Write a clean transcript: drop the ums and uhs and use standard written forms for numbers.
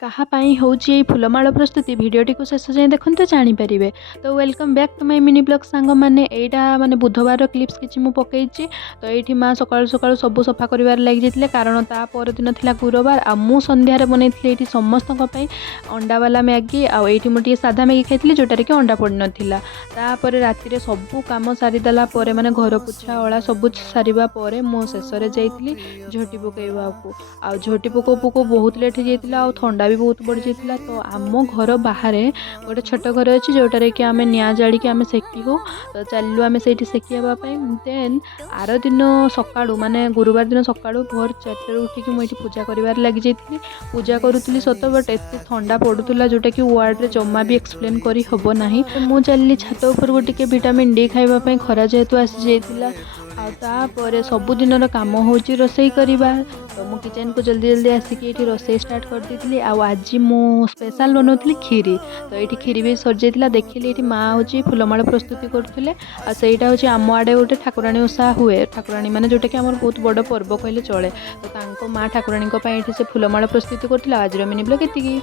काहापाई होची एई फुलमाଳ प्रस्तुति भिडियोटी को शेष जाए देखते जानीपारे। तो welcome back to my mini blog सांग मैंने यहाँ माने बुधवार क्लिप्स किसी मुझे पकई। तो ये माँ सकाल सकाल सब सफा कर लगी जाते कारण ता परदिन था गुरुवार आ मु संध्यार बनई ये समस्त अंडा वाला मैगी आईटी मुझे साधा मैगी खाई जोटार कि अंडा पड़ नापर राति सबू कम सारीदेला माने घर पोछा अला सब सारा पर मु शेष जाइली झोटी पकईवा आ झोटी पको पको बहुत लेट हो जाता आ थंडा भी बहुत बढ़ जाता। तो आम घर बाहर गोटे छोट घर अच्छी जोटार कि आम निआ जाड़ी आम सेकी हो। तो चलू आम से सेकीवाई देन आर दिन सका माने गुरुवार दिन सका भोर 4 उठिक मुझे पूजा कर लगी जाइए। पूजा करुली सत बट एत ठंडा पड़ूला जोटा कि वार्ड जमा भी एक्सप्लेन करी हब ना। मु चलनी छात उपरको टिके विटामिन डी खाइबापी खरा जेहेतु आसी जाइला आपर सबुदिन काम होची रोसई करवा। तो मु किचन को जल्दी जल्दी आसिक ये रोसई स्टार्ट कर दी। आज मु स्पेशल बनौली खीरी। तो ये खीरी भी सर जाइला देखिली ये माँ हूँ फुलमाଳ प्रस्तुति करते आईटा हूँ आम आड़े गोटे ठाकुराणी ओषा हुए ठाकुराणी मैंने जोटा कि आम बहुत बड़ पर्व कहले चले। तो माँ ठाकुराणी से फुलमाଳ प्रस्तुति करते आज मिनी ब्लॉग एतिकी।